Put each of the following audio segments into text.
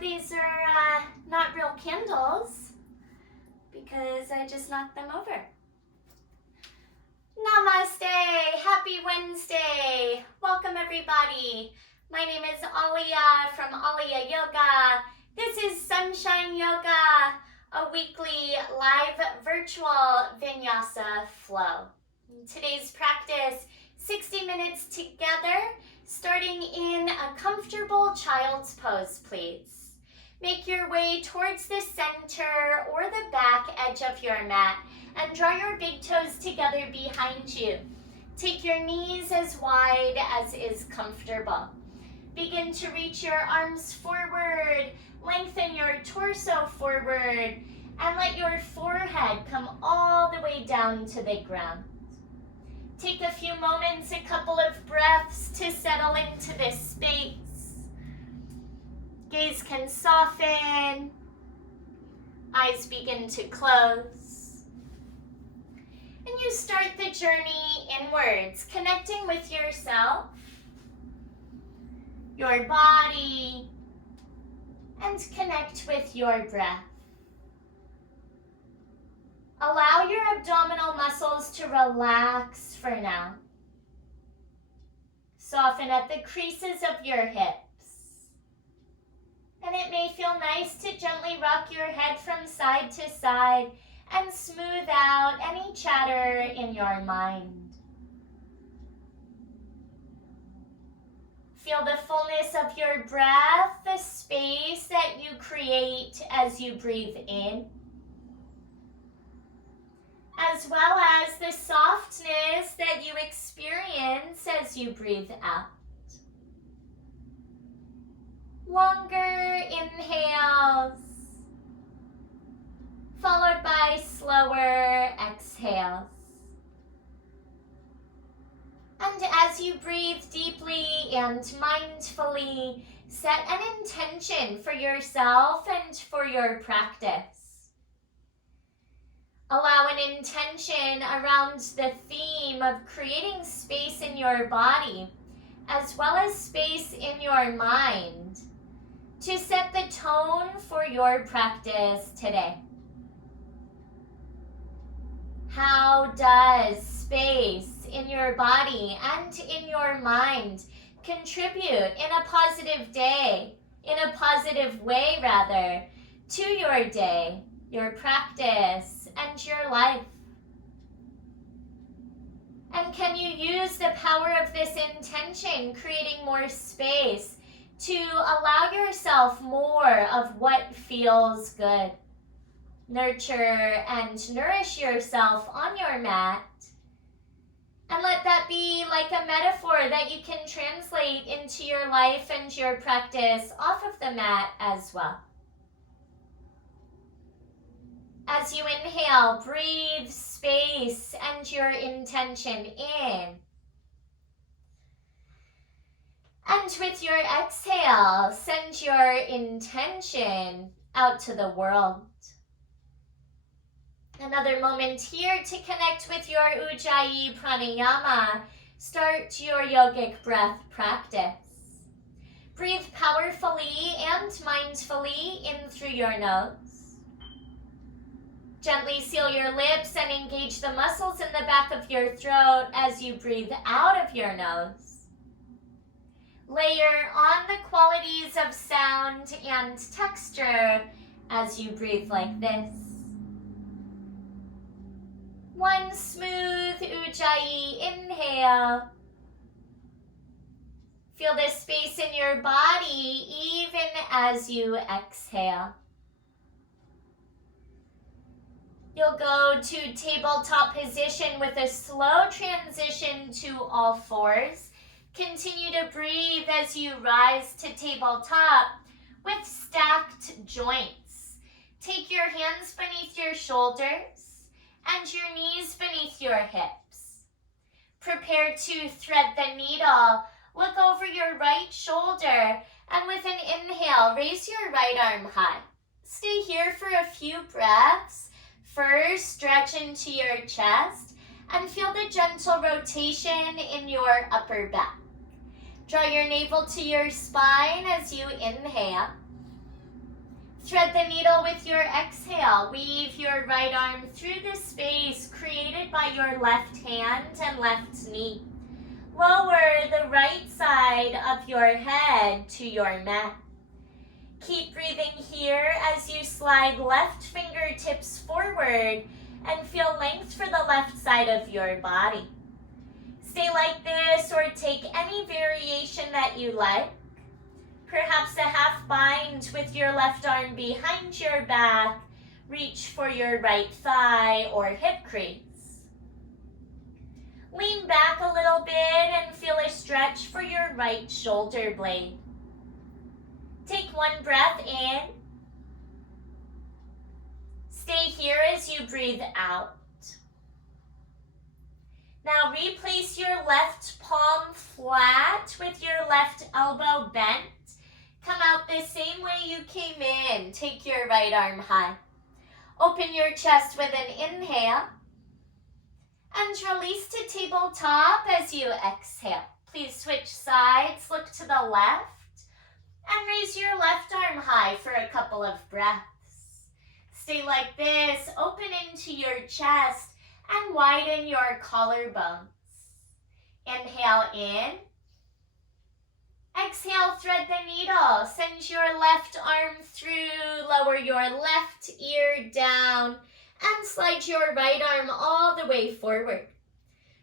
These are not real candles because I just knocked them over. Namaste, happy Wednesday. Welcome everybody. My name is Ahlia from Ahlia Yoga. This is Sunshine Yoga, a weekly live virtual Vinyasa flow. In today's practice, 60 minutes together, starting in a comfortable child's pose, please. Make your way towards the center or the back edge of your mat and draw your big toes together behind you. Take your knees as wide as is comfortable. Begin to reach your arms forward, lengthen your torso forward, and let your forehead come all the way down to the ground. Take a few moments, a couple of breaths to settle into this space. Gaze can soften, eyes begin to close. And you start the journey inwards, connecting with yourself, your body, and connect with your breath. Allow your abdominal muscles to relax for now. Soften at the creases of your hips. And it may feel nice to gently rock your head from side to side and smooth out any chatter in your mind. Feel the fullness of your breath, the space that you create as you breathe in, as well as the softness that you experience as you breathe out. Longer inhales, followed by slower exhales. And as you breathe deeply and mindfully, set an intention for yourself and for your practice. Allow an intention around the theme of creating space in your body, as well as space in your mind, to set the tone for your practice today. How does space in your body and in your mind contribute in a positive way, to your day, your practice, and your life? And can you use the power of this intention, creating more space, to allow yourself more of what feels good? Nurture and nourish yourself on your mat. And let that be like a metaphor that you can translate into your life and your practice off of the mat as well. As you inhale, breathe space and your intention in. And with your exhale, send your intention out to the world. Another moment here to connect with your Ujjayi Pranayama. Start your yogic breath practice. Breathe powerfully and mindfully in through your nose. Gently seal your lips and engage the muscles in the back of your throat as you breathe out of your nose. Layer on the qualities of sound and texture as you breathe like this. One smooth Ujjayi inhale. Feel the space in your body even as you exhale. You'll go to tabletop position with a slow transition to all fours. Continue to breathe as you rise to tabletop with stacked joints. Take your hands beneath your shoulders and your knees beneath your hips. Prepare to thread the needle. Look over your right shoulder and with an inhale, raise your right arm high. Stay here for a few breaths. First, stretch into your chest and feel the gentle rotation in your upper back. Draw your navel to your spine as you inhale. Thread the needle with your exhale. Weave your right arm through the space created by your left hand and left knee. Lower the right side of your head to your mat. Keep breathing here as you slide left fingertips forward and feel length for the left side of your body. Stay like this or take any variation that you like. Perhaps a half bind with your left arm behind your back. Reach for your right thigh or hip crease. Lean back a little bit and feel a stretch for your right shoulder blade. Take one breath in. Stay here as you breathe out. Now replace your left palm flat with your left elbow bent. Come out the same way you came in. Take your right arm high. Open your chest with an inhale. And release to tabletop as you exhale. Please switch sides, look to the left. And raise your left arm high for a couple of breaths. Stay like this, open into your chest and widen your collarbones. Inhale in. Exhale, thread the needle. Send your left arm through, lower your left ear down, and slide your right arm all the way forward.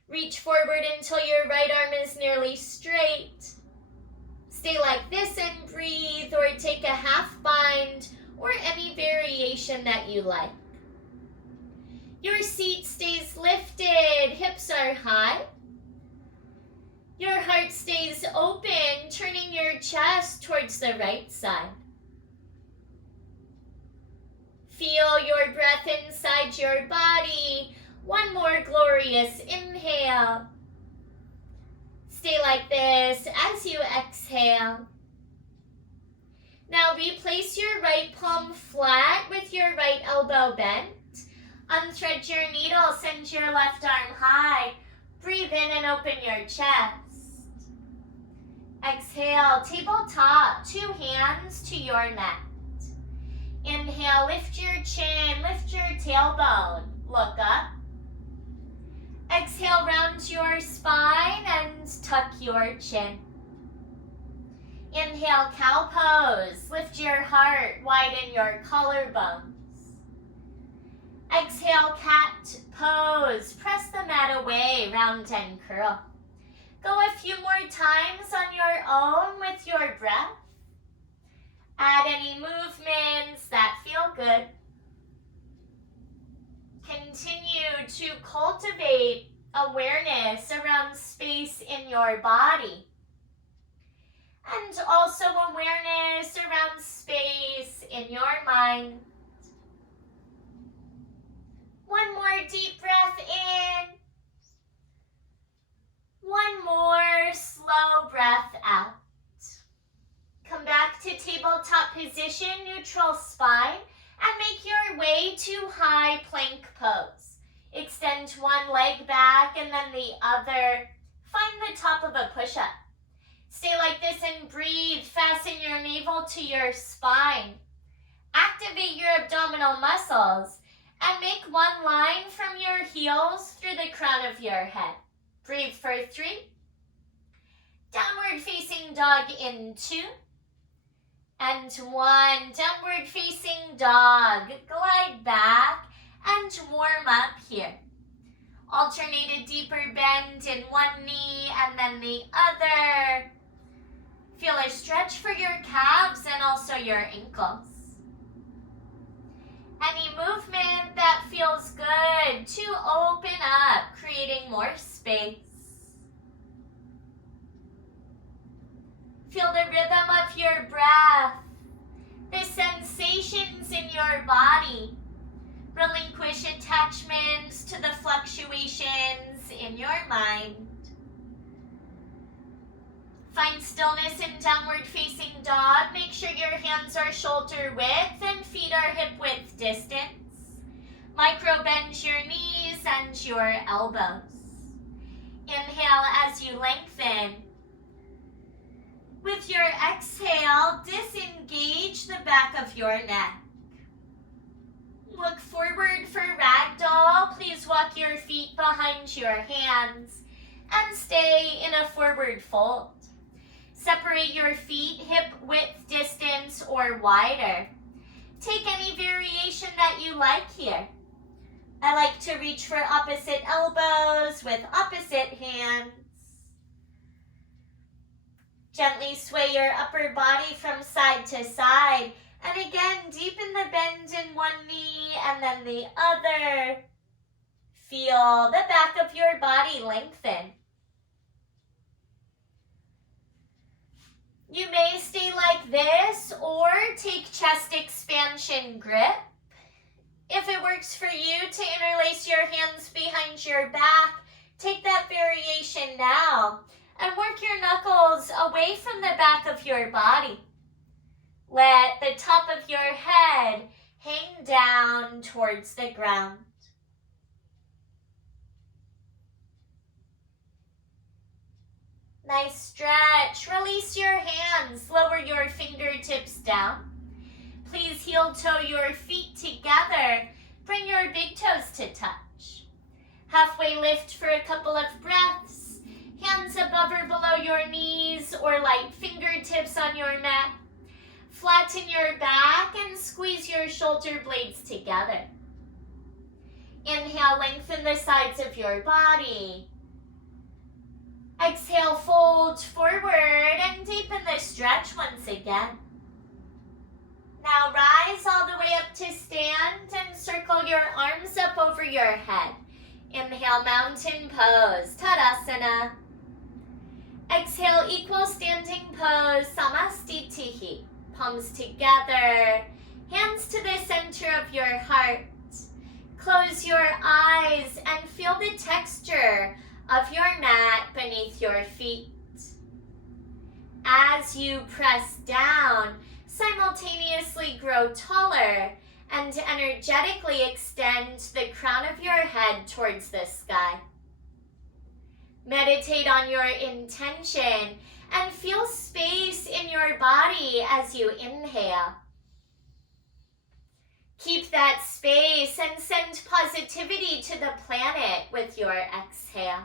Reach forward until your right arm is nearly straight. Stay like this and breathe, or take a half bind or any variation that you like. Your seat stays lifted, hips are high. Your heart stays open, turning your chest towards the right side. Feel your breath inside your body. One more glorious inhale. Stay like this as you exhale. Now replace your right palm flat with your right elbow bent. Unthread your needle, send your left arm high. Breathe in and open your chest. Exhale, tabletop, 2 hands to your neck. Inhale, lift your chin, lift your tailbone, look up. Exhale, round your spine and tuck your chin. Inhale, cow pose, lift your heart, widen your collarbones. Exhale, cat pose, press the mat away, round and curl. Go a few more times on your own with your breath. Add any movements that feel good. Continue to cultivate awareness around space in your body. And also awareness around space in your mind. One more deep breath in. One more slow breath out. Come back to tabletop position, neutral spine, and make your way to high plank pose. Extend one leg back and then the other. Find the top of a push-up. Stay like this and breathe. Fasten your navel to your spine. Activate your abdominal muscles and make one line from your heels through the crown of your head. Breathe for 3. Downward facing dog in 2. And 1. Downward facing dog. Glide back and warm up here. Alternate a deeper bend in one knee and then the other. Feel a stretch for your calves and also your ankles. Any movement that feels good to open up, creating more space. Feel the rhythm of your breath, the sensations in your body. Relinquish attachments to the fluctuations in your mind. Find stillness in downward facing dog. Make sure your hands are shoulder width and feet are hip width distance. Micro bend your knees and your elbows. Inhale as you lengthen. With your exhale, disengage the back of your your neck. Look forward for ragdoll. Please walk your feet behind your hands and stay in a forward fold. Separate your feet hip width distance or wider. Take any variation that you like here. I like to reach for opposite elbows with opposite hands. Gently sway your upper body from side to side. And again, deepen the bend in one knee and then the other. Feel the back of your body lengthen. You may stay like this or take chest expansion grip. If it works for you to interlace your hands behind your back, take that variation now and work your knuckles away from the back of your body. Let the top of your head hang down towards the ground. Nice stretch. Release your hands. Lower your fingertips down. Please heel toe your feet together. Bring your big toes to touch. Halfway lift for a couple of breaths. Hands above or below your knees or light fingertips on your mat. Flatten your back and squeeze your shoulder blades together. Inhale, lengthen the sides of your body. Exhale, fold forward and deepen the stretch once again. Now rise all the way up to stand and circle your arms up over your head. Inhale, mountain pose, Tadasana. Exhale, equal standing pose, Samastitihi. Palms together, hands to the center of your heart. Close your eyes and feel the texture of your mat beneath your feet. As you press down, simultaneously grow taller and energetically extend the crown of your head towards the sky. Meditate on your intention and feel space in your body as you inhale. Keep that space and send positivity to the planet with your exhale.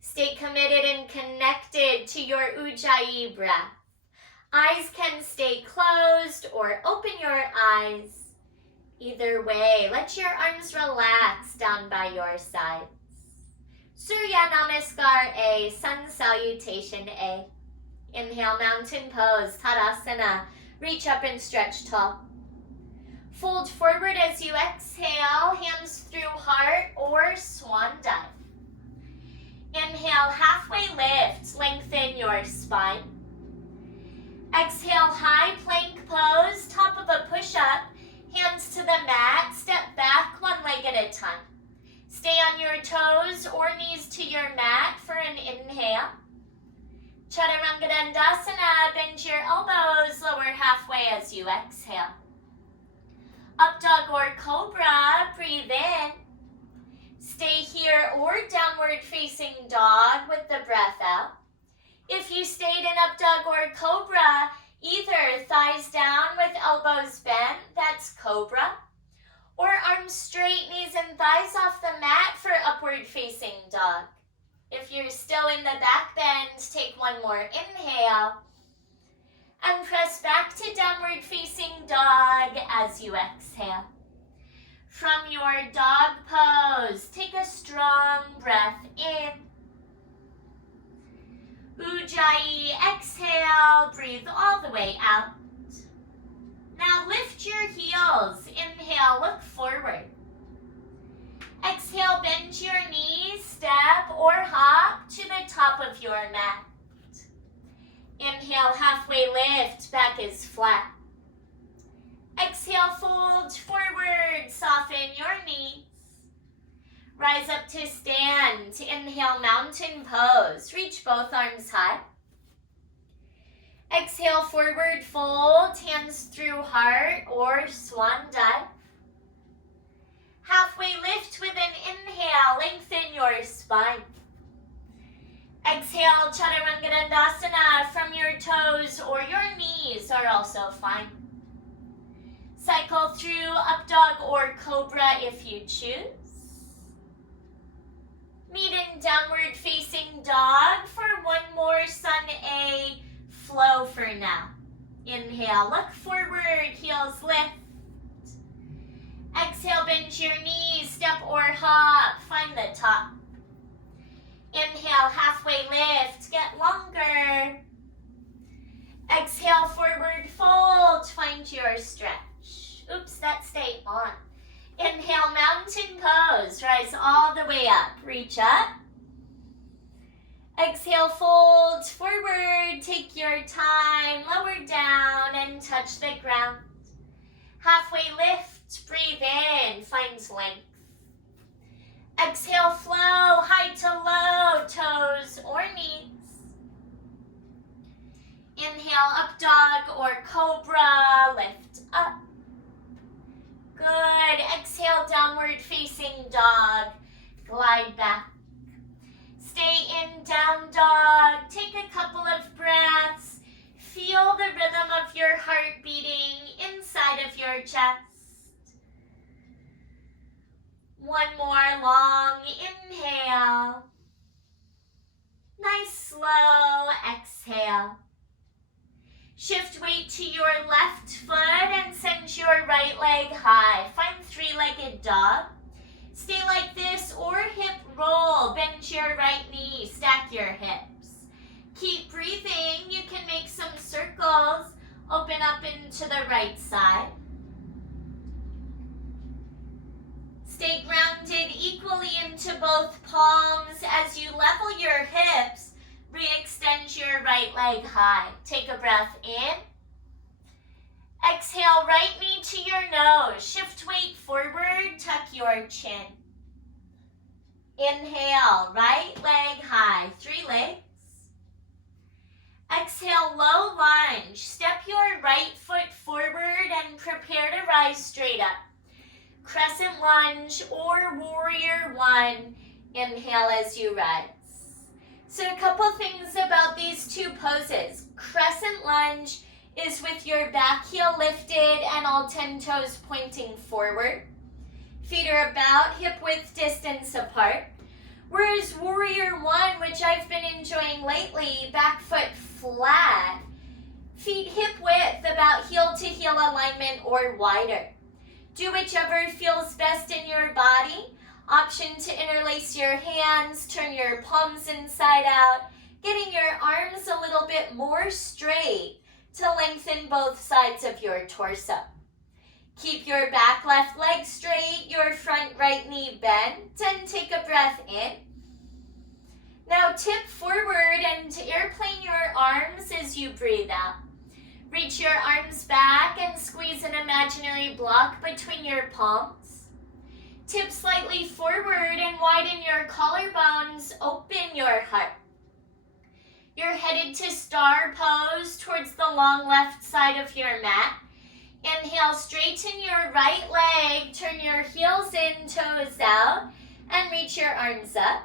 Stay committed and connected to your Ujjayi breath. Eyes can stay closed or open your eyes. Either way, let your arms relax down by your sides. Surya Namaskar A, Sun Salutation A. Inhale, mountain pose, Tadasana. Reach up and stretch tall. Fold forward as you exhale, hands through heart or swan dive. Inhale, halfway lift, lengthen your spine. Exhale, high plank pose, top of a push-up, hands to the mat, step back one leg at a time. Stay on your toes or knees to your mat for an inhale. Chaturanga, bend your elbows, lower halfway as you exhale. Up dog or cobra, breathe in. Stay here or downward facing dog with the breath out. If you stayed in up dog or cobra, either thighs down with elbows bent, that's cobra, or arms straight, knees and thighs off the mat for upward facing dog. If you're still in the back bend, take one more inhale and press back to downward facing dog as you exhale. From your dog pose, take a strong breath in. Ujjayi, exhale, breathe all the way out. Now lift your heels. Inhale, look forward. Exhale, bend your knees, step or hop to the top of your mat. Inhale, halfway lift, back is flat. Exhale, fold forward, soften your knees. Rise up to stand. Inhale, mountain pose. Reach both arms high. Exhale, forward fold, hands through heart or swan dive. Halfway lift with an inhale, lengthen your spine. Exhale, Chaturanga from your toes or your knees are also through up dog or cobra if you choose. Meet in downward facing dog for one more sun A flow for now. Inhale, look forward, heels lift. Exhale, bend your knees, step or hop, find the top. Inhale, halfway lift, get longer. Exhale, forward fold, find your stretch. Oops, that stayed on. Inhale, mountain pose, rise all the way up, reach up. Exhale, fold forward, take your time, lower down and touch the ground. Halfway lift, breathe in, find length. Exhale, flow, high to low, toes or knees. Inhale, up dog or cobra, lift up. Good. Exhale, downward facing dog, glide back. Stay in down dog, take a couple of breaths. Feel the rhythm of your heart beating inside of your chest. One more long inhale. Nice slow exhale. Shift weight to your left foot and send your right leg high. Find three-legged dog. Stay like this or hip roll. Bend your right knee, stack your hips. Keep breathing. You can make some circles. Open up into the right side. Stay grounded equally into both palms as you level your hips. Re-extend your right leg high. Take a breath in. Exhale, right knee to your nose. Shift weight forward, tuck your chin. Inhale, right leg high, three legs. Exhale, low lunge. Step your right foot forward and prepare to rise straight up. Crescent lunge or warrior one. Inhale as you rise. So a couple things about these two poses. Crescent lunge is with your back heel lifted and all 10 toes pointing forward. Feet are about hip width distance apart. Whereas warrior one, which I've been enjoying lately, back foot flat. Feet hip width, about heel to heel alignment or wider. Do whichever feels best in your body. Option to interlace your hands, turn your palms inside out, getting your arms a little bit more straight to lengthen both sides of your torso. Keep your back left leg straight, your front right knee bent, and take a breath in. Now tip forward and airplane your arms as you breathe out. Reach your arms back and squeeze an imaginary block between your palms. Tip slightly forward and widen your collarbones, open your heart. You're headed to star pose towards the long left side of your mat. Inhale, straighten your right leg, turn your heels in, toes out, and reach your arms up.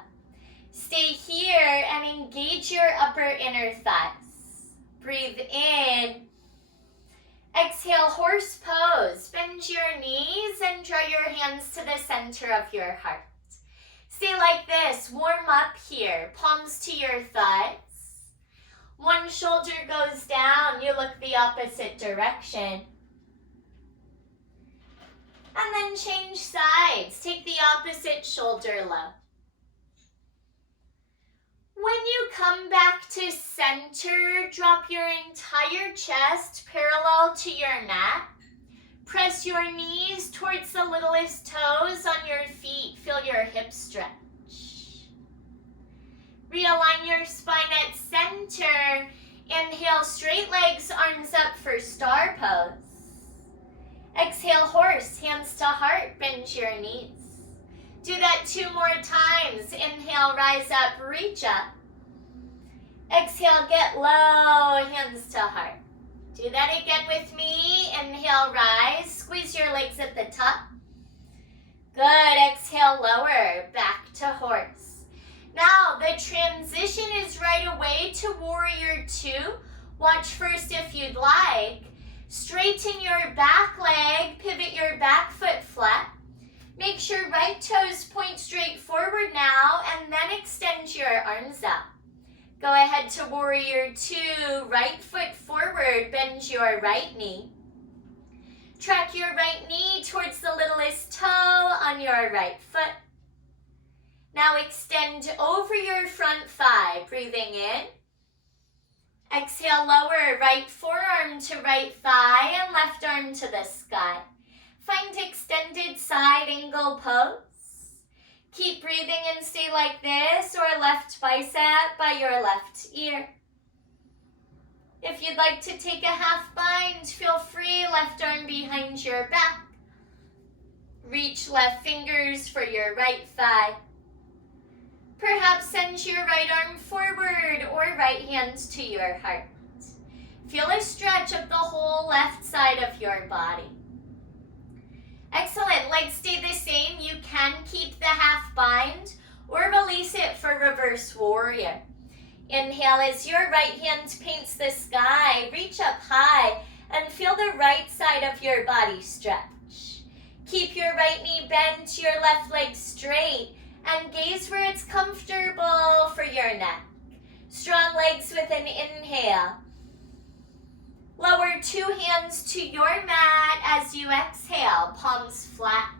Stay here and engage your upper inner thighs. Breathe in. Exhale, horse pose. Bend your knees and draw your hands to the center of your heart. Stay like this. Warm up here. Palms to your thighs. One shoulder goes down. You look the opposite direction. And then change sides. Take the opposite shoulder low. When you come back to center, drop your entire chest parallel to your mat. Press your knees towards the littlest toes on your feet. Feel your hips stretch. Realign your spine at center. Inhale, straight legs, arms up for star pose. Exhale, horse, hands to heart, bend your knees. Do that 2 more times. Inhale, rise up, reach up. Exhale, get low, hands to heart. Do that again with me. Inhale, rise. Squeeze your legs at the top. Good. Exhale, lower. Back to horse. Now, the transition is right away to warrior two. Watch first if you'd like. Straighten your back leg, pivot your back foot flat. Make sure right toes point straight forward now, and then extend your arms up. Go ahead to warrior two, right foot forward, bend your right knee. Track your right knee towards the littlest toe on your right foot. Now extend over your front thigh, breathing in. Exhale, lower right forearm to right thigh and left arm to the sky. Find extended side angle pose. Keep breathing and stay like this, or left bicep by your left ear. If you'd like to take a half bind, feel free, left arm behind your back. Reach left fingers for your right thigh. Perhaps send your right arm forward or right hand to your heart. Feel a stretch of the whole left side of your body. Excellent. Legs stay the same. You can keep the half bind or release it for reverse warrior. Inhale as your right hand paints the sky. Reach up high and feel the right side of your body stretch. Keep your right knee bent, your left leg straight, and gaze where it's comfortable for your neck. Strong legs with an inhale. Lower two hands to your mat as you exhale, palms flat.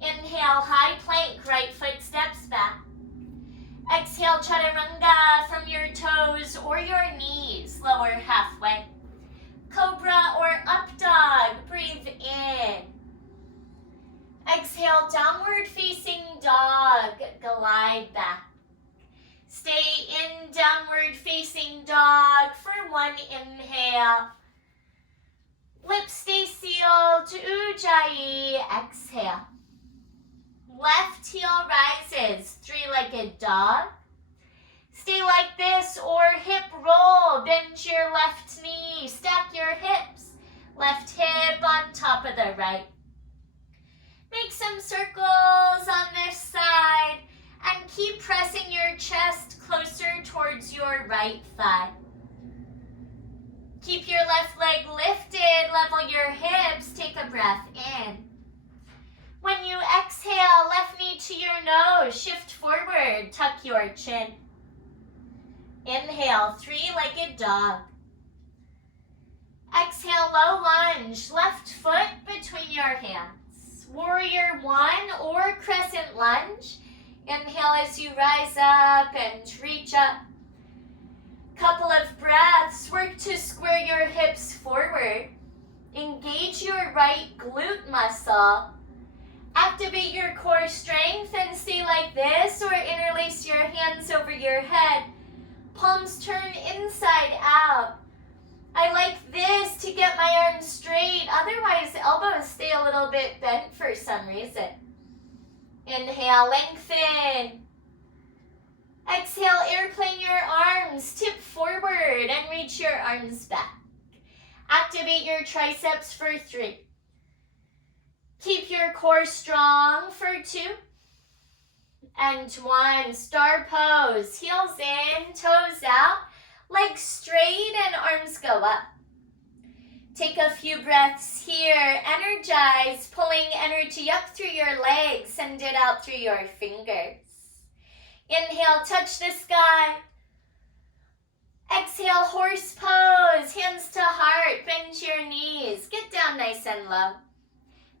Inhale, high plank, right foot steps back. Exhale, chaturanga from your toes or your knees, lower halfway. Cobra or up dog, breathe in. Exhale, downward facing dog, glide back. Stay in downward facing dog for one inhale. Lips stay sealed, Ujjayi, exhale. Left heel rises, three-legged dog. Stay like this or hip roll, bend your left knee, stack your hips. Left hip on top of the right. Make some circles on this side and keep pressing your chest closer towards your right thigh. Keep your left leg lifted, level your hips, take a breath in. When you exhale, left knee to your nose, shift forward, tuck your chin. Inhale, three-legged dog. Exhale, low lunge, left foot between your hands. Warrior one or crescent lunge. Inhale as you rise up and reach up. Couple of breaths, work to square your hips forward. Engage your right glute muscle. Activate your core strength and stay like this or interlace your hands over your head. Palms turn inside out. I like this to get my arms straight, otherwise elbows stay a little bit bent for some reason. Inhale, lengthen. Exhale, airplane your arms, tip forward and reach your arms back. Activate your triceps for 3. Keep your core strong for 2. And 1, star pose, heels in, toes out, legs straight and arms go up. Take a few breaths here, energize, pulling energy up through your legs, send it out through your fingers. Inhale, touch the sky. Exhale, horse pose, hands to heart, bend your knees, get down nice and low.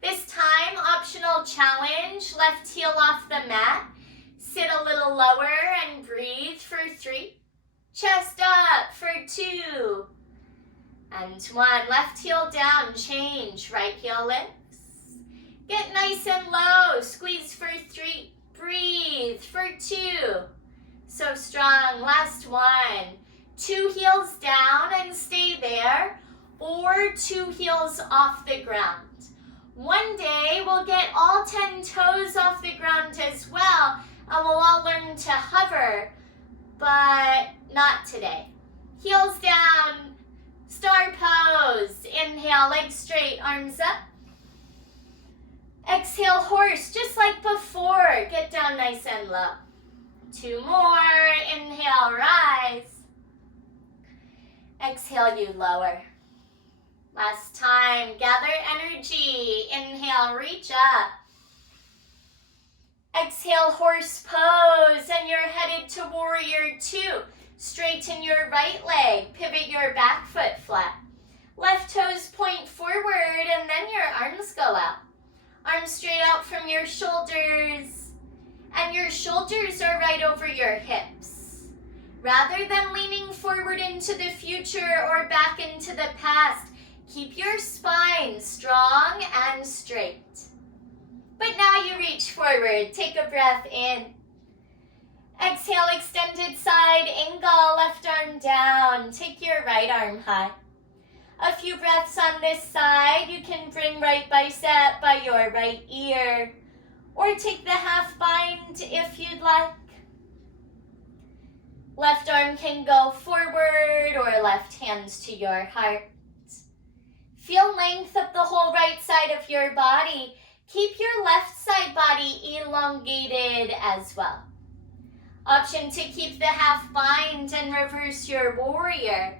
This time, optional challenge, left heel off the mat. Sit a little lower and breathe for 3. Chest up for 2. And 1, left heel down, change, right heel lifts. Get nice and low, squeeze for 3. Breathe for 2. So strong, last 1. 2 heels down and stay there, or 2 heels off the ground. One day we'll get all 10 toes off the ground as well, and we'll all learn to hover, but not today. Heels down, star pose. Inhale, legs straight, arms up. Exhale, horse, just like before. Get down nice and low. 2 more. Inhale, rise. Exhale, you lower. Last time, gather energy. Inhale, reach up. Exhale, horse pose, and you're headed to warrior two. Straighten your right leg, pivot your back foot flat. Left toes point forward, and then your arms go out. Arms straight out from your shoulders, and your shoulders are right over your hips. Rather than leaning forward into the future or back into the past, keep your spine strong and straight. But now you reach forward. Take a breath in. Exhale, extended side angle, left arm down. Take your right arm high. A few breaths on this side. You can bring right bicep by your right ear, or take the half bind if you'd like. Left arm can go forward or left hands to your heart. Feel length of the whole right side of your body. Keep your left side body elongated as well. Option to keep the half bind and reverse your warrior.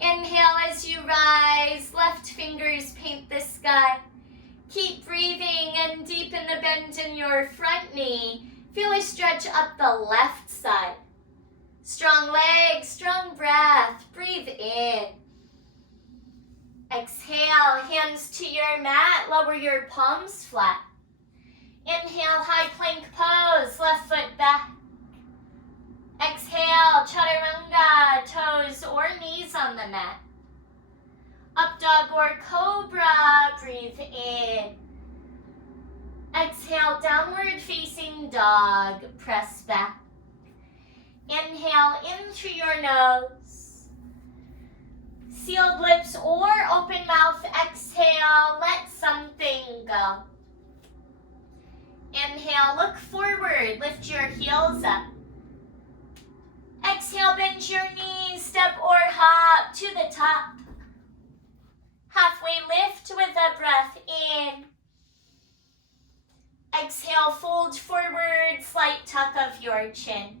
Inhale as you rise, left fingers paint the sky. Keep breathing and deepen the bend in your front knee. Feel a stretch up the left side. Strong legs, strong breath. Breathe in. Exhale, hands to your mat, lower your palms flat. Inhale, high plank pose, left foot back. Exhale, chaturanga, toes or knees on the mat. Up dog or cobra, breathe in. Exhale, downward facing dog, press back. Inhale in through your nose. Sealed lips or open mouth, exhale, let something go. Inhale, look forward, lift your heels up. Exhale, bend your knees, step or hop to the top. Halfway lift with a breath in. Exhale, fold forward, slight tuck of your chin.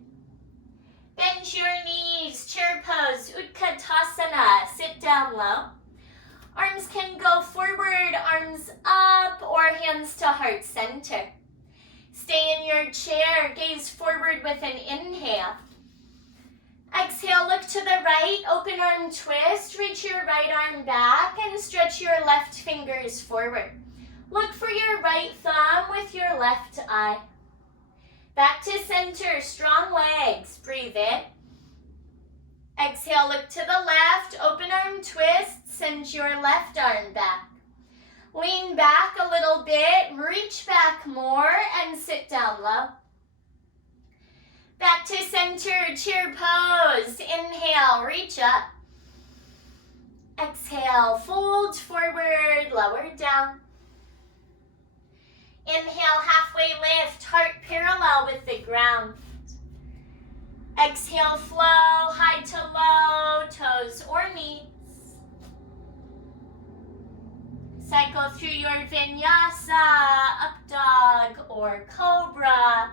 Bend your knees, chair pose, Utkatasana, sit down low. Arms can go forward, arms up, or hands to heart center. Stay in your chair, gaze forward with an inhale. Exhale, look to the right, open arm twist, reach your right arm back and stretch your left fingers forward. Look for your right thumb with your left eye. Back to center, strong legs, breathe in. Exhale, look to the left, open arm twist, send your left arm back. Lean back a little bit, reach back more and sit down low. Back to center, chair pose. Inhale, reach up. Exhale, fold forward, lower down. Inhale, halfway lift, heart parallel with the ground. Exhale, flow, high to low, toes or knees. Cycle through your Vinyasa, up dog or cobra.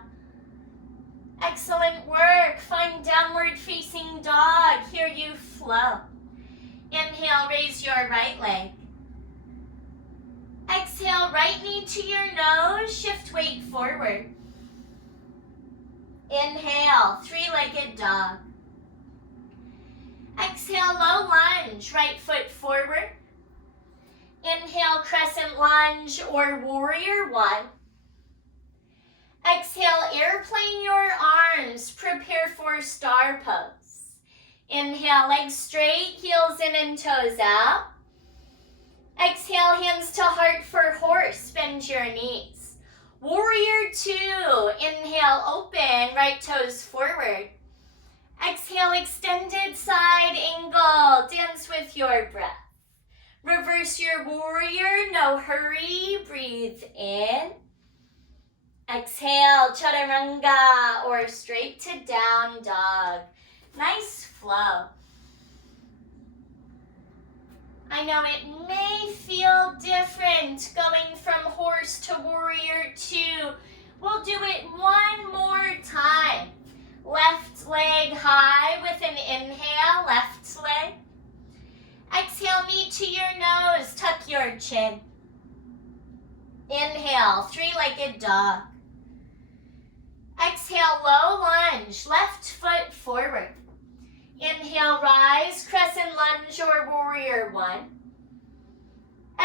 Excellent work. Find downward facing dog. Here you flow. Inhale, raise your right leg. Exhale, right knee to your nose. Shift weight forward. Inhale, three-legged dog. Exhale, low lunge. Right foot forward. Inhale, crescent lunge or warrior one. Exhale, airplane your arms. Prepare for star pose. Inhale, legs straight, heels in and toes out. Exhale, hands to heart for horse. Bend your knees. Warrior two. Inhale, open, right toes forward. Exhale, extended side angle. Dance with your breath. Reverse your warrior, no hurry. Breathe in. Exhale, chaturanga or straight to down dog. Nice flow. I know it may feel different going from horse to warrior two. We'll do it one more time. Left leg high with an inhale, left leg. Exhale, meet to your nose, tuck your chin. Inhale, three-legged dog. Exhale, low lunge, left foot forward. Inhale, rise, crescent lunge or warrior one.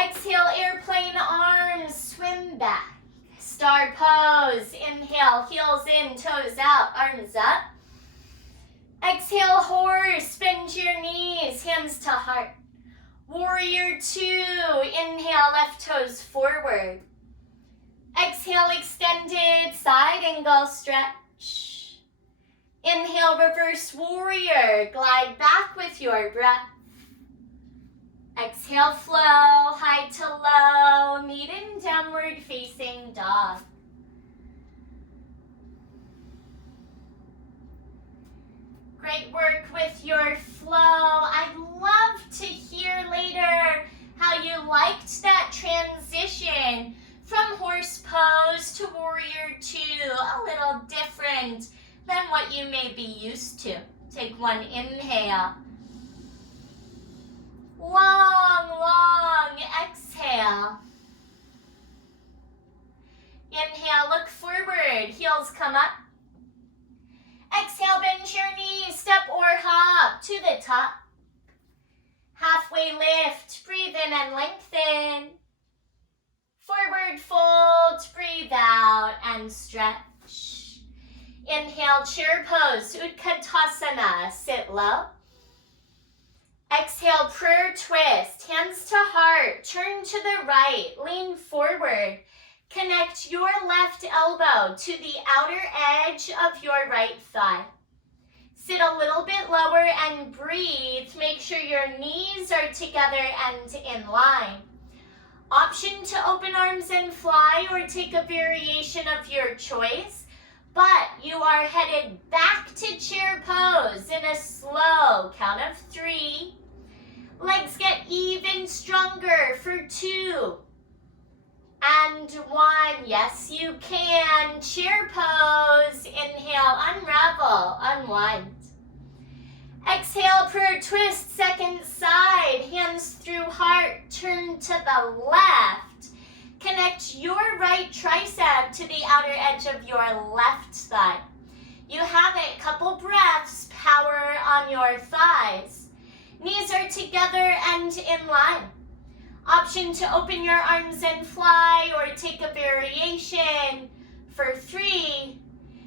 Exhale, airplane arms, swim back. Star pose, inhale, heels in, toes out, arms up. Exhale, horse, bend your knees, hands to heart. Warrior two, inhale, left toes forward. Exhale, extended side angle stretch. Inhale, reverse warrior, glide back with your breath. Exhale, flow, high to low, meet in downward facing dog. Great work with your flow. I'd love to hear later how you liked that transition from horse pose to warrior two, a little different than what you may be used to. Take one inhale. Long, long exhale. Inhale, look forward, heels come up. Exhale, bend your knees, step or hop to the top. Halfway lift, breathe in and lengthen. Forward fold, breathe out and stretch. Inhale, chair pose, Utkatasana, sit low. Exhale, prayer twist, hands to heart, turn to the right, lean forward. Connect your left elbow to the outer edge of your right thigh. Sit a little bit lower and breathe. Make sure your knees are together and in line. Option to open arms and fly or take a variation of your choice, but you are headed back to chair pose in a slow count of 3. Legs get even stronger for 2. And 1, yes you can. Chair pose, inhale, unravel, unwind. Exhale, prayer twist, second side, hands through heart, turn to the left. Connect your right tricep to the outer edge of your left thigh. You have it, couple breaths, power on your thighs. Knees are together and in line. Option to open your arms and fly or take a variation for 3.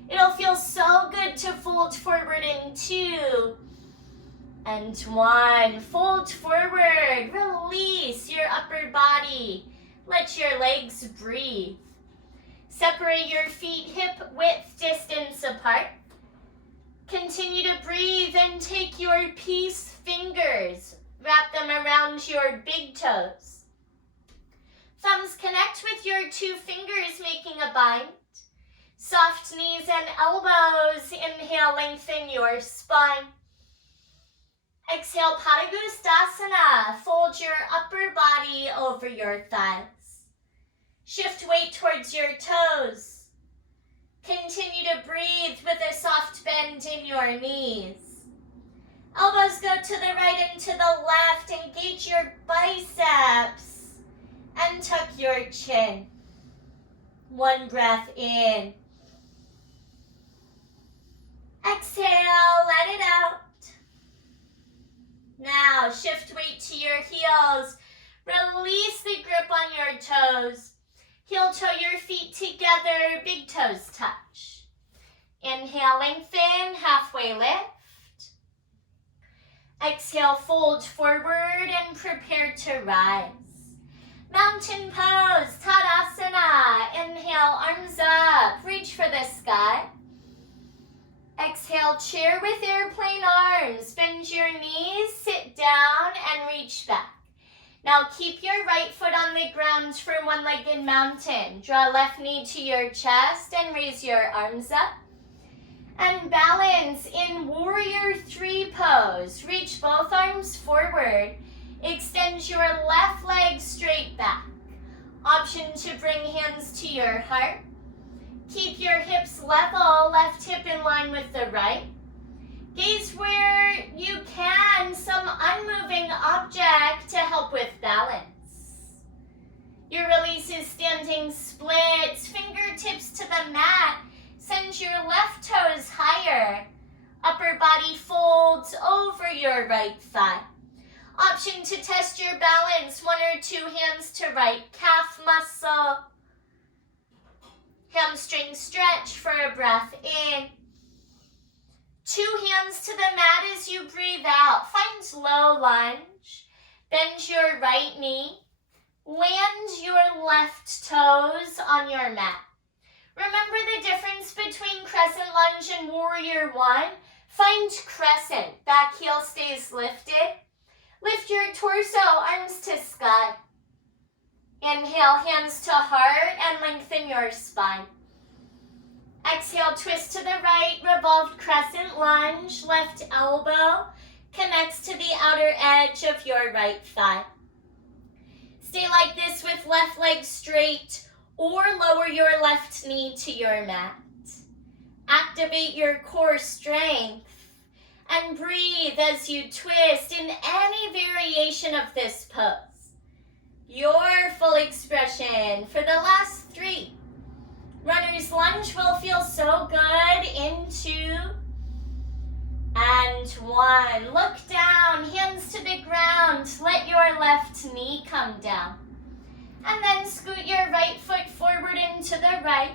It'll feel so good to fold forward in 2 and 1. Fold forward, release your upper body. Let your legs breathe. Separate your feet hip width distance apart. Continue to breathe and take your peace fingers. Wrap them around your big toes. Thumbs connect with your 2 fingers, making a bind. Soft knees and elbows. Inhale, lengthen your spine. Exhale, Padagustasana. Fold your upper body over your thighs. Shift weight towards your toes. Continue to breathe with a soft bend in your knees. Elbows go to the right and to the left. Engage your biceps and tuck your chin. 1 breath in. Exhale, let it out. Now shift weight to your heels. Release the grip on your toes. Heel toe your feet together, big toes touch. Inhale, lengthen, halfway lift. Exhale, fold forward and prepare to rise. Mountain pose, Tadasana. Inhale, arms up, reach for the sky. Exhale, chair with airplane arms. Bend your knees, sit down and reach back. Now keep your right foot on the ground for one-legged mountain. Draw left knee to your chest and raise your arms up. And balance in warrior 3 pose. Reach both arms forward. Extend your left leg straight back. Option to bring hands to your heart. Keep your hips level, left hip in line with the right. Gaze where you can, some unmoving object to help help with balance. Your release is standing splits, fingertips to the mat. Send your left toes higher. Upper body folds over your right thigh. Option to test your balance, 1 or 2 hands to right calf muscle. Hamstring stretch for a breath in. 2 hands to the mat as you breathe out. Find low lunge. Bend your right knee. Land your left toes on your mat. Remember the difference between Crescent Lunge and Warrior 1? Find Crescent. Back heel stays lifted. Lift your torso, arms to sky. Inhale, hands to heart, and lengthen your spine. Exhale, twist to the right, revolved Crescent Lunge. Left elbow connects to the outer edge of your right thigh. Stay like this with left leg straight, or lower your left knee to your mat. Activate your core strength and breathe as you twist in any variation of this pose. Your full expression for the last 3. Runner's lunge will feel so good in 2 and 1. Look down, hands to the ground. Let your left knee come down. And then scoot your right foot forward into the right.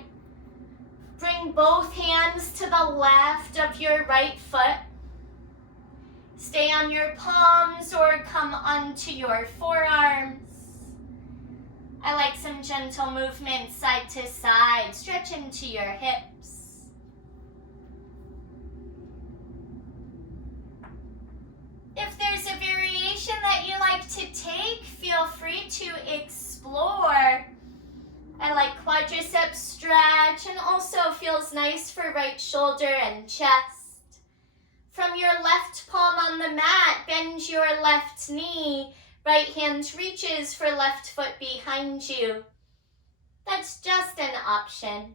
Bring both hands to the left of your right foot. Stay on your palms or come onto your forearms. I like some gentle movement side to side. Stretch into your hips. If there's a variation that you like to take, feel free to explore. I like quadriceps stretch and also feels nice for right shoulder and chest. From your left palm on the mat, bend your left knee. Right hand reaches for left foot behind you. That's just an option.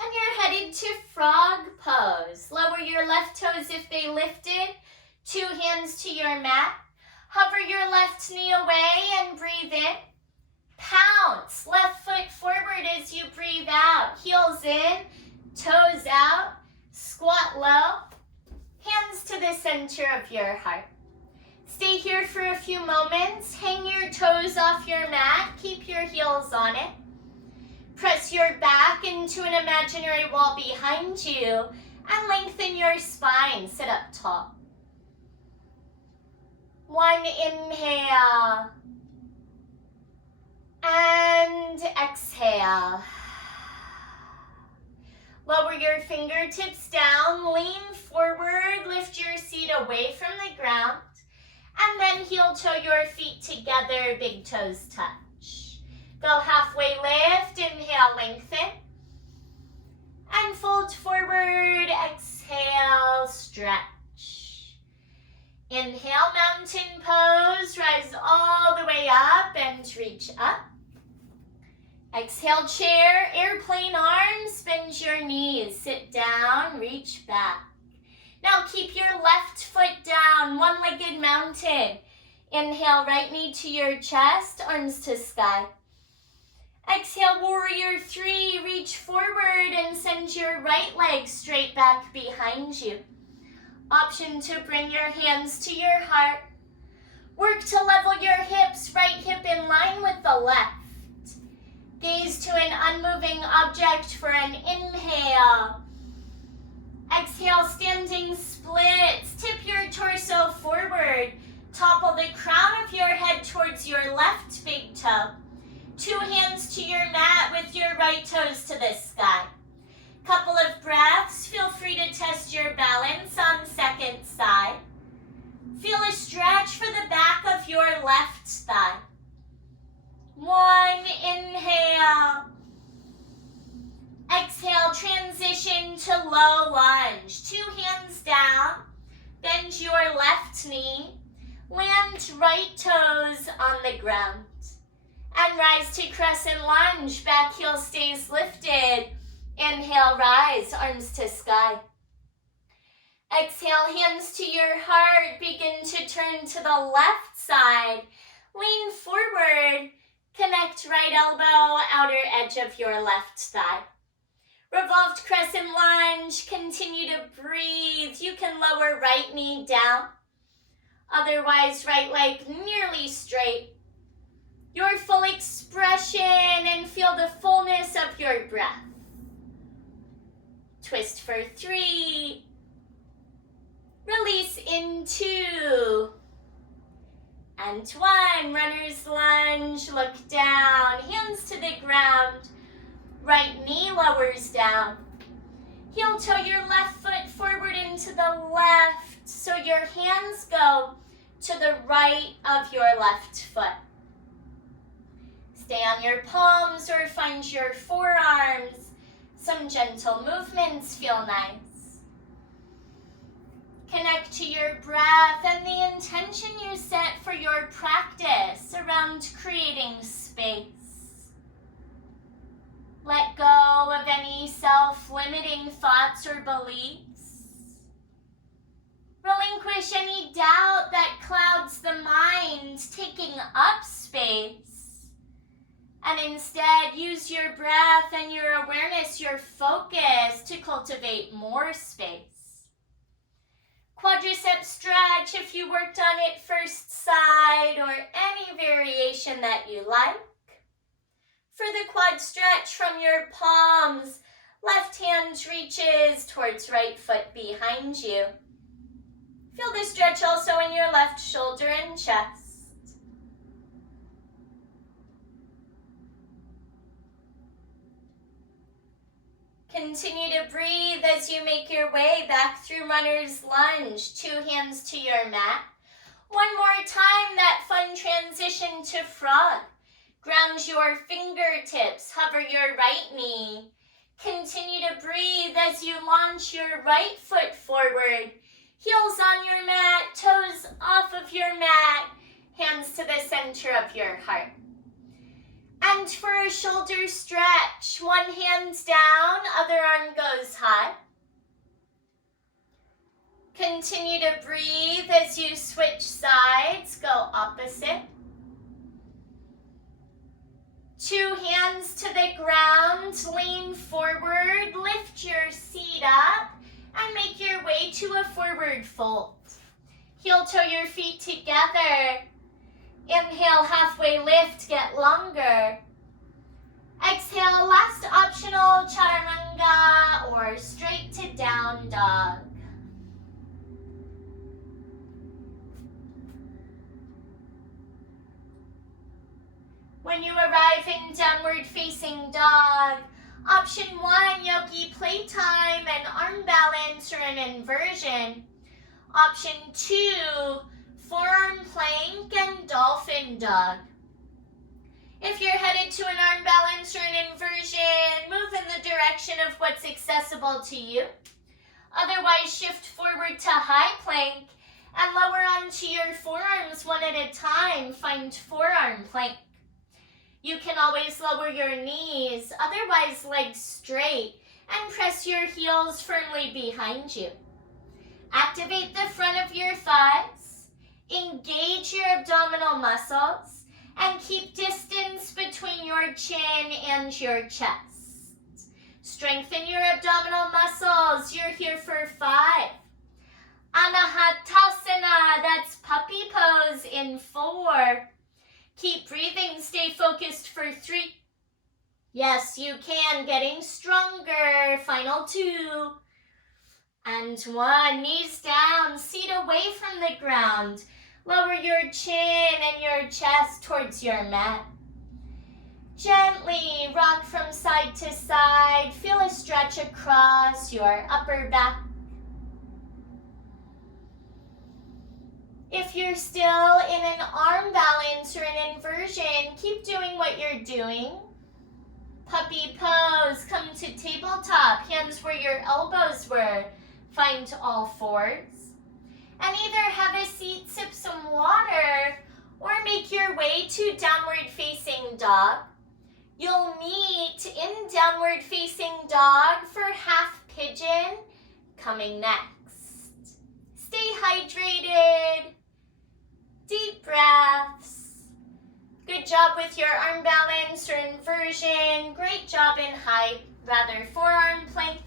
And you're headed to frog pose. Lower your left toes if they lifted. 2 hands to your mat. Hover your left knee away and breathe in. Pounce left foot forward as you breathe out. Heels in, toes out. Squat low. Hands to the center of your heart. Stay here for a few moments. Hang your toes off your mat. Keep your heels on it. Press your back into an imaginary wall behind you and lengthen your spine. Sit up tall. 1 inhale and exhale. Lower your fingertips down, lean forward, lift your seat away from the ground, and then heel toe your feet together, big toes touch. Go halfway lift, inhale, lengthen, and fold forward, exhale, stretch. Inhale, mountain pose, rise all the way up and reach up. Exhale, chair, airplane arms, bend your knees, sit down, reach back. Now keep your left foot down, one-legged mountain. Inhale, right knee to your chest, arms to sky. Exhale, warrior 3, reach forward and send your right leg straight back behind you. Option to bring your hands to your heart. Work to level your hips, right hip in line with the left. Gaze to an unmoving object for an inhale. Exhale, standing splits. Tip your torso forward. Topple the crown of your head towards your left big toe. 2 hands to your mat with your right toes to the sky. Couple of breaths. Feel free to test your balance on second side. Feel a stretch for the back of your left thigh. 1 inhale. Exhale, transition to low lunge. 2 hands down. Bend your left knee. Land right toes on the ground. And rise to crescent lunge. Back heel stays lifted. Inhale, rise, arms to sky. Exhale, hands to your heart. Begin to turn to the left side. Lean forward. Connect right elbow, outer edge of your left thigh. Revolved Crescent Lunge. Continue to breathe. You can lower right knee down. Otherwise, right leg nearly straight. Your full expression and feel the fullness of your breath. Twist for 3. Release in 2. And 1. Runner's lunge. Look down. Hands to the ground. Right knee lowers down. Heel toe your left foot forward into the left so your hands go to the right of your left foot. Stay on your palms or find your forearms. Some gentle movements feel nice. Connect to your breath and the intention you set for your practice around creating space. Let go of any self-limiting thoughts or beliefs. Relinquish any doubt that clouds the mind, taking up space. And instead, use your breath and your awareness, your focus, to cultivate more space. Quadriceps stretch if you worked on it first side, or any variation that you like. For the quad stretch from your palms, left hand reaches towards right foot behind you. Feel the stretch also in your left shoulder and chest. Continue to breathe as you make your way back through runner's lunge. 2 hands to your mat. One more time, that fun transition to frog. Ground your fingertips, hover your right knee. Continue to breathe as you launch your right foot forward. Heels on your mat, toes off of your mat, hands to the center of your heart. And for a shoulder stretch, one hand down, other arm goes high. Continue to breathe as you switch sides, go opposite. 2 hands to the ground, lean forward, lift your seat up, and make your way to a forward fold. Heel toe your feet together. Inhale, halfway lift, get longer. Exhale, last optional chaturanga or straight to down dog. When you arrive in downward facing dog, option 1, yogi playtime and arm balance or an inversion. Option 2, forearm plank and dolphin dog. If you're headed to an arm balance or an inversion, move in the direction of what's accessible to you. Otherwise, shift forward to high plank and lower onto your forearms one at a time. Find forearm plank. You can always lower your knees, otherwise legs straight, and press your heels firmly behind you. Activate the front of your thighs, engage your abdominal muscles, and keep distance between your chin and your chest. Strengthen your abdominal muscles. You're here for 5. Anahatasana, that's puppy pose in 4. Keep breathing, stay focused for 3. Yes, you can, getting stronger. Final 2. And 1, knees down, seat away from the ground. Lower your chin and your chest towards your mat. Gently rock from side to side. Feel a stretch across your upper back. If you're still in an arm balance or an inversion, keep doing what you're doing. Puppy pose, come to tabletop, hands where your elbows were. Find all 4s. And either have a seat, sip some water, or make your way to downward facing dog. You'll meet in downward facing dog for half pigeon coming next. balance or inversion. Great job in high, forearm plank.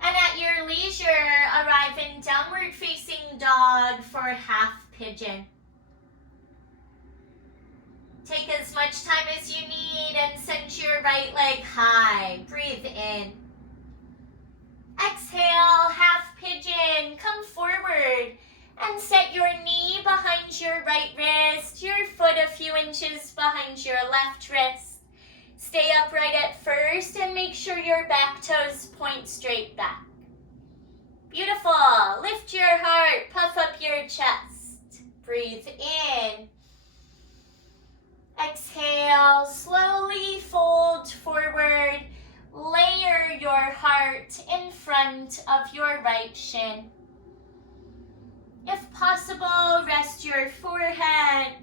And at your leisure, arrive in downward facing dog for half pigeon. Take as much time as you need and send your right leg high. Breathe in. Exhale, half pigeon. Come forward and set your knee behind your right wrist, your foot a few inches behind your left wrist. Stay upright at first and make sure your back toes point straight back. Beautiful. Lift your heart, puff up your chest. Breathe in. Exhale, slowly fold forward. Layer your heart in front of your right shin. If possible, rest your forehead.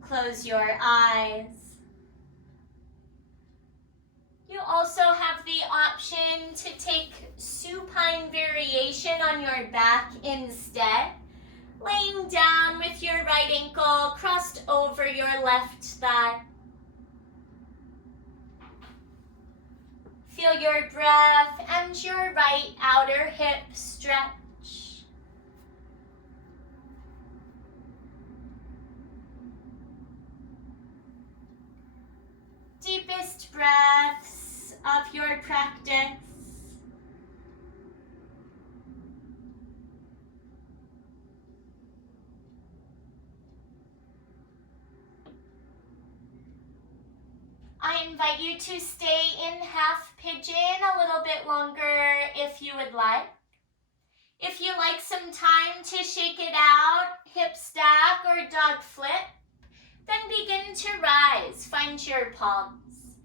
Close your eyes. You also have the option to take supine variation on your back instead. Laying down with your right ankle crossed over your left thigh. Feel your breath and your right outer hip stretch. Deepest breaths of your practice. I invite you to stay in half pigeon a little bit longer if you would like. If you like some time to shake it out, hip stack or dog flip, then begin to rise. Find your palms.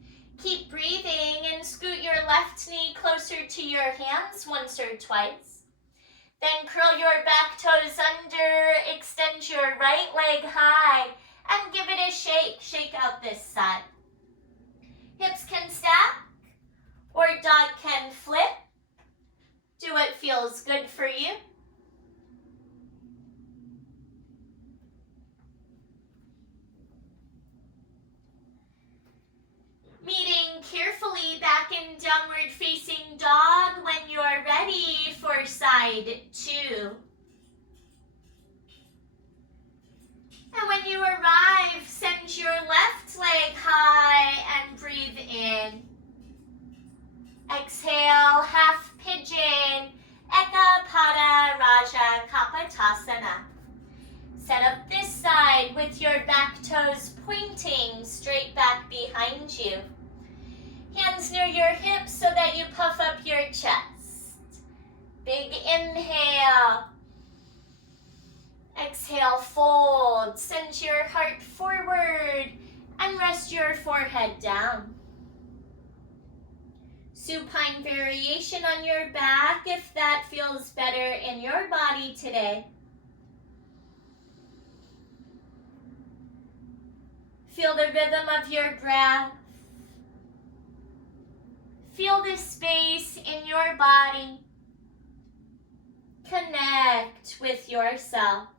Keep breathing and scoot your left knee closer to your hands once or twice. Then curl your back toes under, extend your right leg high, and give it a shake. Shake out this side. Hips can stack, or dog can flip. Do what feels good for you. Meeting carefully back in downward facing dog when you're ready for side 2. And when you arrive, send your left leg high and breathe in. Exhale, half pigeon, Kapatasana. Set up this side with your back toes pointing straight back behind you. Hands near your hips so that you puff up your chest. Big inhale. Exhale, fold. Send your heart forward and rest your forehead down. Supine variation on your back if that feels better in your body today. Feel the rhythm of your breath. Feel the space in your body. Connect with yourself.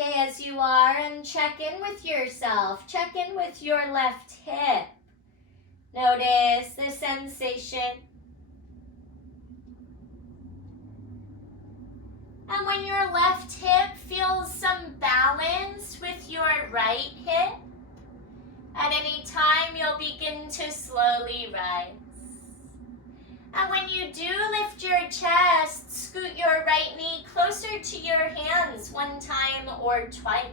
Stay as you are and check in with yourself. Check in with your left hip. Notice the sensation. And when your left hip feels some balance with your right hip, at any time you'll begin to slowly rise. And when you do lift your chest, scoot your right knee closer to your hands one time or twice.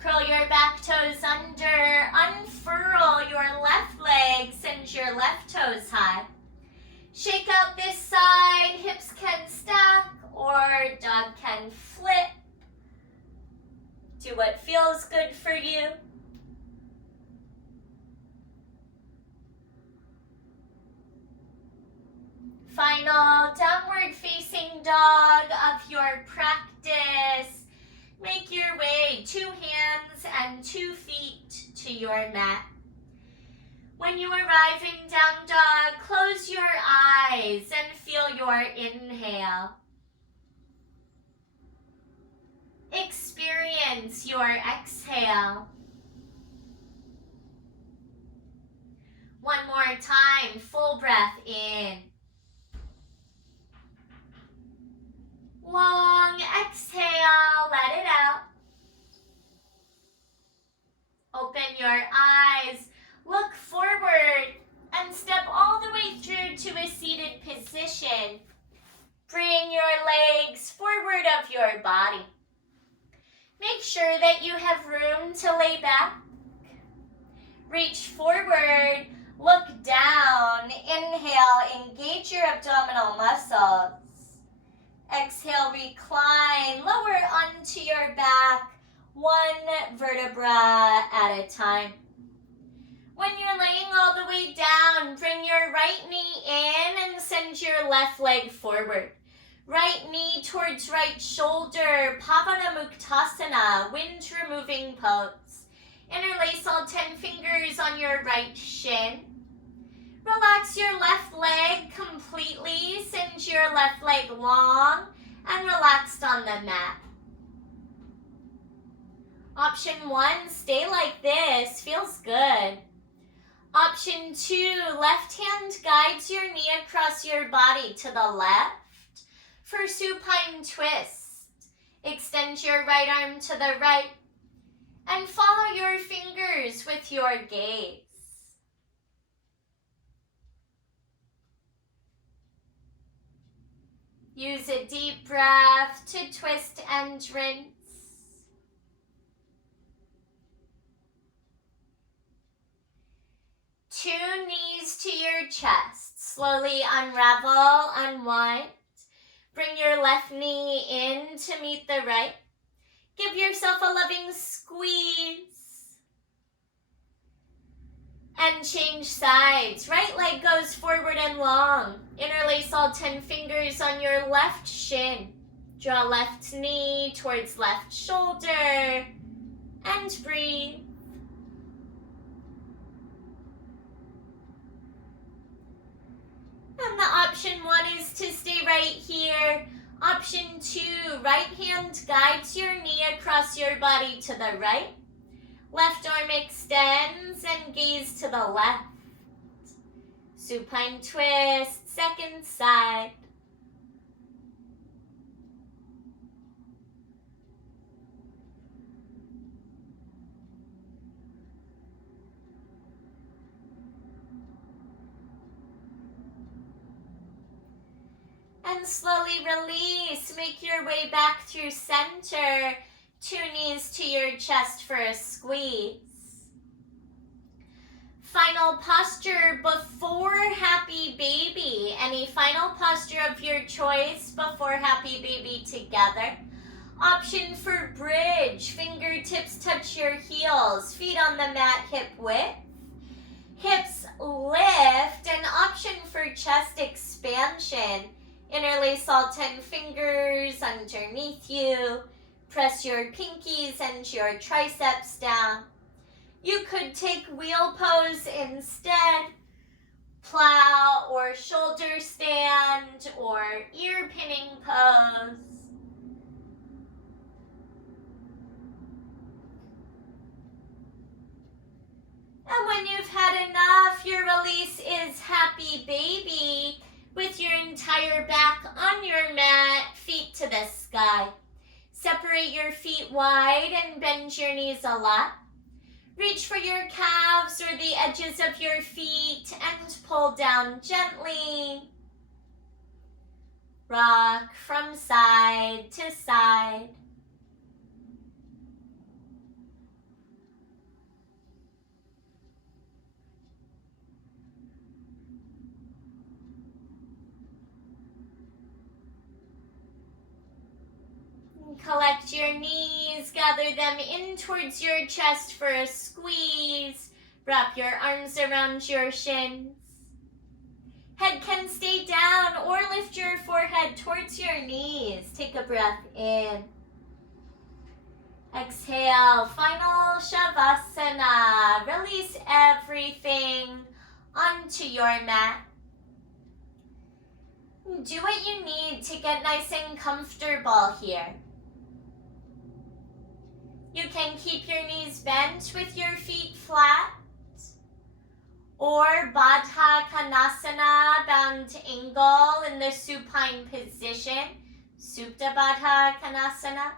Curl your back toes under, unfurl your left leg, send your left toes high. Shake out this side, hips can stack or dog can flip. Do what feels good for you. Final downward facing dog of your practice. Make your way 2 hands and 2 feet to your mat. When you arrive in down dog, close your eyes and feel your inhale. Experience your exhale. One more time, full breath in. Long exhale, let it out. Open your eyes, look forward, and step all the way through to a seated position. Bring your legs forward of your body. Make sure that you have room to lay back. Reach forward, look down. Inhale, engage your abdominal muscles. Exhale, recline, lower onto your back, 1 vertebra at a time. When you're laying all the way down, bring your right knee in and send your left leg forward. Right knee towards right shoulder, Padagustasana, wind removing pose. Interlace all 10 fingers on your right shin. Relax your left leg completely, send your left leg long and relaxed on the mat. Option 1, stay like this, feels good. Option 2, left hand guides your knee across your body to the left for Supine Twist. Extend your right arm to the right and follow your fingers with your gaze. Use a deep breath to twist and rinse. Two knees to your chest. Slowly unravel, unwind. Bring your left knee in to meet the right. Give yourself a loving squeeze. And change sides. Right leg goes forward and long. Interlace all 10 fingers on your left shin. Draw left knee towards left shoulder. And breathe. And the option 1 is to stay right here. Option 2, right hand guides your knee across your body to the right. Left arm extends and gaze to the left. Supine twist, second side. And slowly release. Make your way back through center. 2 knees to your chest for a squeeze. Final posture before Happy Baby. Any final posture of your choice before Happy Baby together. Option for bridge. Fingertips touch your heels. Feet on the mat, hip width. Hips lift. An option for chest expansion. Interlace all 10 fingers underneath you. Press your pinkies and your triceps down. You could take wheel pose instead. Plow or shoulder stand or ear pinning pose. And when you've had enough, your release is Happy Baby. With your entire back on your mat, feet to the sky. Separate your feet wide and bend your knees a lot. Reach for your calves or the edges of your feet and pull down gently. Rock from side to side. Collect your knees, gather them in towards your chest for a squeeze. Wrap your arms around your shins. Head can stay down or lift your forehead towards your knees. Take a breath in. Exhale, final Shavasana. Release everything onto your mat. Do what you need to get nice and comfortable here. You can keep your knees bent with your feet flat, or Baddha Konasana, bound angle in the supine position, Supta Baddha Konasana,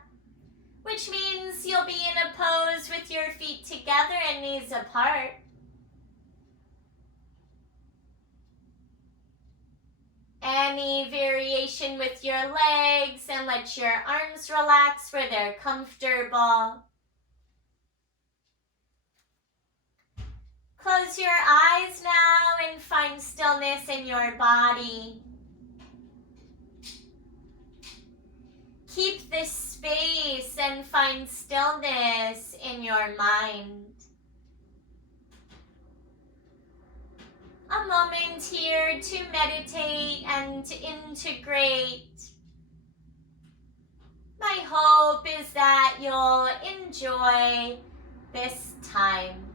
which means you'll be in a pose with your feet together and knees apart. Any variation with your legs, and let your arms relax where they're comfortable. Close your eyes now and find stillness in your body. Keep this space and find stillness in your mind. A moment here to meditate and integrate. My hope is that you'll enjoy this time.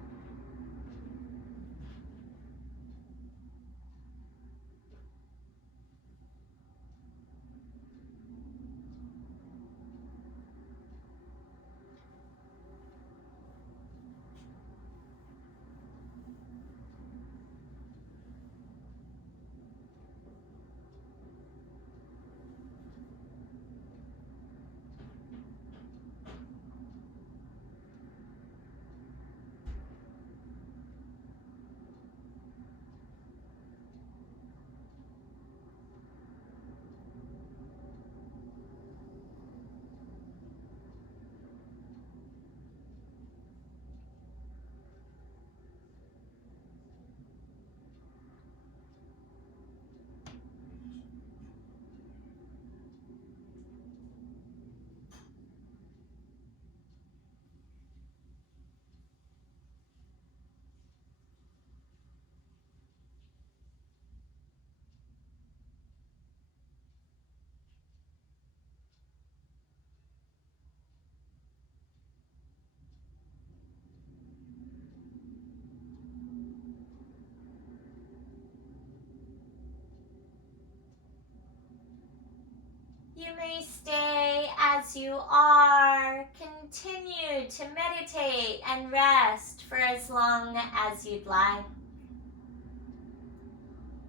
You may stay as you are. Continue to meditate and rest for as long as you'd like.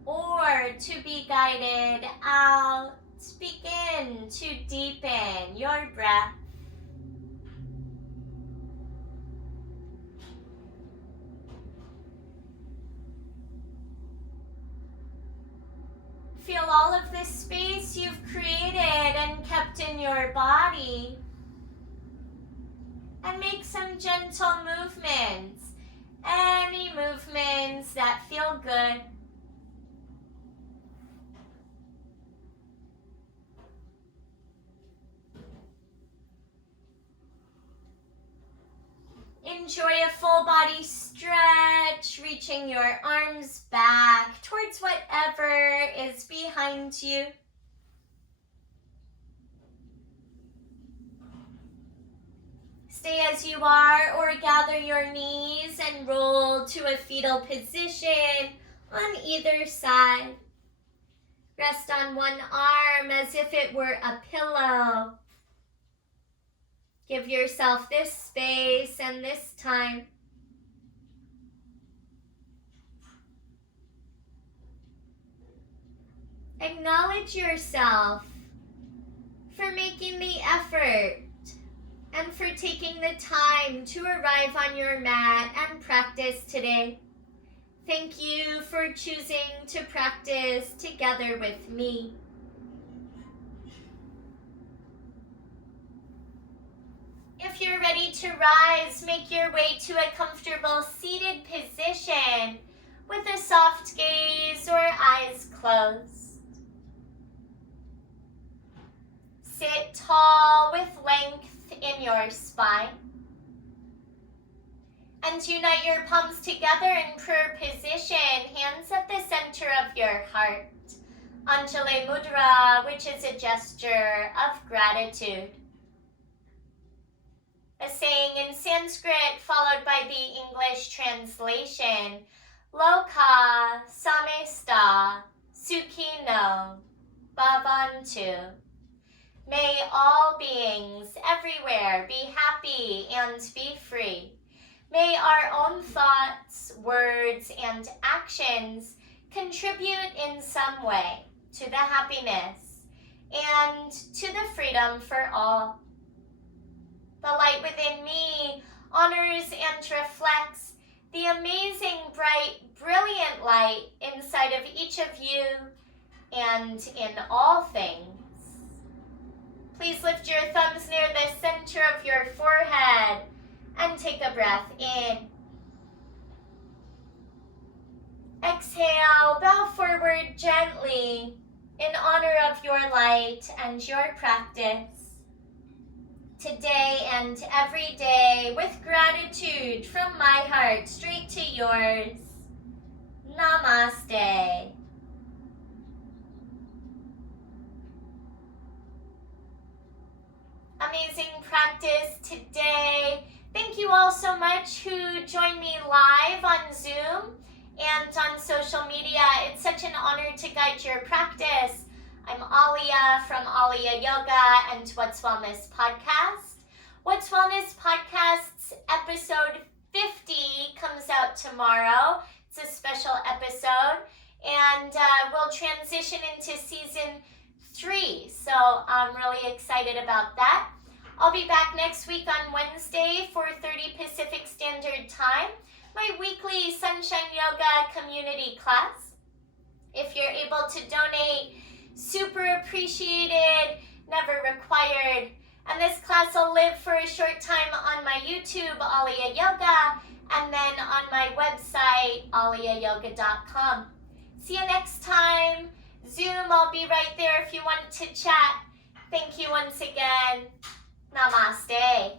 Or to be guided out, begin to deepen your breath. Feel all of this space you've created and kept in your body. And make some gentle movements. Any movements that feel good. Enjoy a full body stretch, reaching your arms back towards whatever is behind you. Stay as you are, or gather your knees and roll to a fetal position on either side. Rest on one arm as if it were a pillow. Give yourself this space and this time. Acknowledge yourself for making the effort and for taking the time to arrive on your mat and practice today. Thank you for choosing to practice together with me. If you're ready to rise, make your way to a comfortable seated position with a soft gaze or eyes closed. Sit tall with length in your spine. And unite your palms together in prayer position, hands at the center of your heart. Anjali Mudra, which is a gesture of gratitude. A saying in Sanskrit followed by the English translation. Loka samesta sukhino bhavantu. May all beings everywhere be happy and be free. May our own thoughts, words, and actions contribute in some way to the happiness and to the freedom for all. The light within me honors and reflects the amazing, bright, brilliant light inside of each of you and in all things. Please lift your thumbs near the center of your forehead and take a breath in. Exhale, bow forward gently in honor of your light and your practice. Today and every day, with gratitude from my heart straight to yours. Namaste. Amazing practice today. Thank you all so much who joined me live on Zoom and on social media. It's such an honor to guide your practice. I'm Ahlia from Ahlia Yoga and What's Wellness Podcast. What's Wellness Podcast's episode 50 comes out tomorrow. It's a special episode, and we'll transition into season 3. So I'm really excited about that. I'll be back next week on Wednesday, 4:30 Pacific Standard Time, my weekly Sunshine Yoga community class. If you're able to donate, super appreciated, never required. And this class will live for a short time on my YouTube, Ahlia Yoga, and then on my website, ahliayoga.com. See you next time. Zoom, I'll be right there if you want to chat. Thank you once again. Namaste.